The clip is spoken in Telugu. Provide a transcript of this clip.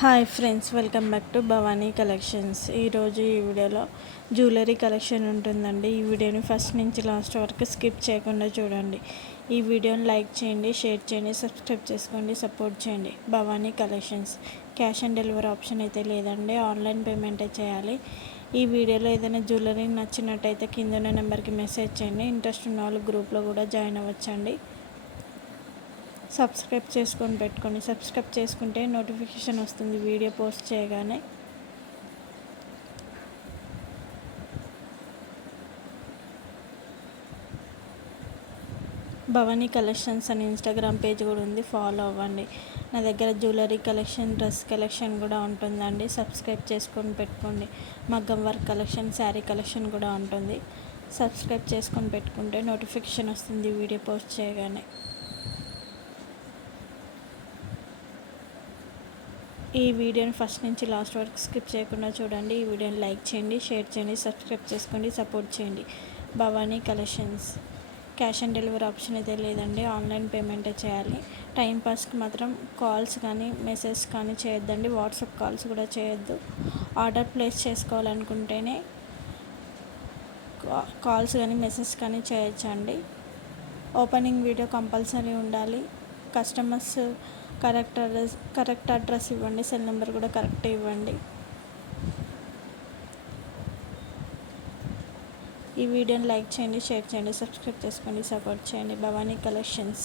Hi friends, welcome back to Bhavani collections. ఈరోజు ఈ వీడియోలో జ్యువెలరీ కలెక్షన్ ఉంటుందండి. ఈ వీడియోని ఫస్ట్ నుంచి లాస్ట్ వరకు స్కిప్ చేయకుండా చూడండి. ఈ వీడియోని లైక్ చేయండి, షేర్ చేయండి, సబ్స్క్రైబ్ చేసుకోండి, సపోర్ట్ చేయండి. Bhavani collections. Cash on delivery option అయితే లేదండి, ఆన్లైన్ పేమెంటే చేయాలి. ఈ వీడియోలో ఏదైనా జ్యువెలరీ నచ్చినట్టయితే కింద ఉన్న నెంబర్కి మెసేజ్ చేయండి. ఇంట్రెస్ట్ ఉన్న వాళ్ళు గ్రూప్లో కూడా జాయిన్ అవ్వచ్చండి. సబ్స్క్రైబ్ చేసుకొని పెట్టుకోండి. సబ్స్క్రైబ్ చేసుకుంటే నోటిఫికేషన్ వస్తుంది వీడియో పోస్ట్ చేయగానే. భవానీ కలెక్షన్స్ అని ఇన్స్టాగ్రామ్ పేజ్ కూడా ఉంది, ఫాలో అవ్వండి. నా దగ్గర జ్యువెలరీ కలెక్షన్, డ్రెస్ కలెక్షన్ కూడా ఉంటుందండి. సబ్స్క్రైబ్ చేసుకొని పెట్టుకోండి. మగ్గం వర్క్ కలెక్షన్, శారీ కలెక్షన్ కూడా ఉంటుంది. సబ్స్క్రైబ్ చేసుకొని పెట్టుకుంటే నోటిఫికేషన్ వస్తుంది వీడియో పోస్ట్ చేయగానే. ఈ వీడియోని ఫస్ట్ నుంచి లాస్ట్ వరకు స్కిప్ చేయకుండా చూడండి. ఈ వీడియోని లైక్ చేయండి, షేర్ చేయండి, సబ్స్క్రైబ్ చేసుకోండి, సపోర్ట్ చేయండి. Bhavani collections. Cash on delivery option అయితే లేదండి, ఆన్లైన్ పేమెంటే చేయాలి. టైంపాస్కి మాత్రం కాల్స్ కానీ మెసేజ్ కానీ చేయొద్దండి. వాట్సాప్ కాల్స్ కూడా చేయొద్దు. ఆర్డర్ ప్లేస్ చేసుకోవాలనుకుంటేనే కాల్స్ కానీ మెసేజ్ కానీ చేయొచ్చండి. ఓపెనింగ్ వీడియో కంపల్సరీ ఉండాలి. కస్టమర్స్ కరెక్ట్ అడ్రస్ ఇవ్వండి. సెల్ నెంబర్ కూడా కరెక్ట్ ఇవ్వండి. ఈ వీడియోని లైక్ చేయండి, షేర్ చేయండి, సబ్స్క్రైబ్ చేసుకోండి, సపోర్ట్ చేయండి. భవానీ కలెక్షన్స్.